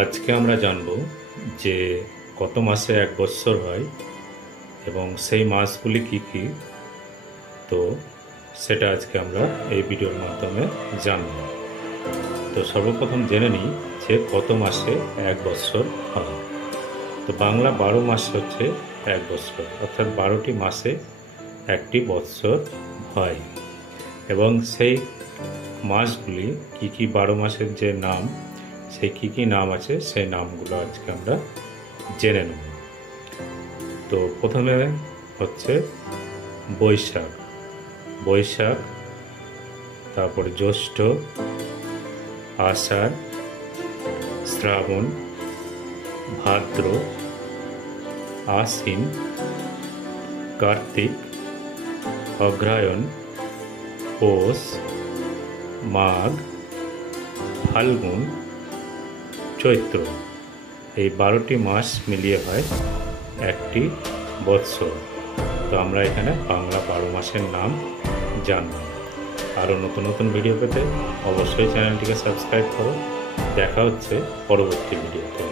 আজকে আমরা জানব যে কত মাসে এক বৎসর হয় এবং সেই মাসগুলি কি কি। তো সেটা আজকে আমরা এই ভিডিওর মাধ্যমে জানব। তো সর্বপ্রথম জেনে নিই যে কত মাসে এক বৎসর হয়। তো বাংলা 12 মাস হচ্ছে এক বৎসর, অর্থাৎ 12টি মাসে একটি বৎসর হয় এবং সেই মাসগুলি কি কি, 12 মাসের যে নাম, সেই কি কি নাম আছে সেই নামগুলো আজকে আমরা জেনে নেব। তো প্রথমে হচ্ছে বৈশাখ, বৈশাখ, তারপরে জ্যৈষ্ঠ, আষাঢ়, শ্রাবণ, ভাদ্র, আশ্বিন, কার্তিক, অগ্রহায়ণ, পৌষ, মাঘ, ফাল্গুন, চৈত্র। এই 12টি মাস মিলিয়ে হয় একটি বৎসর। তো আমরা এখানে বাংলা 12 মাসের নাম জানব। আরও নতুন নতুন ভিডিও পেতে অবশ্যই চ্যানেলটিকে সাবস্ক্রাইব করো। দেখা হচ্ছে পরবর্তী ভিডিওতে।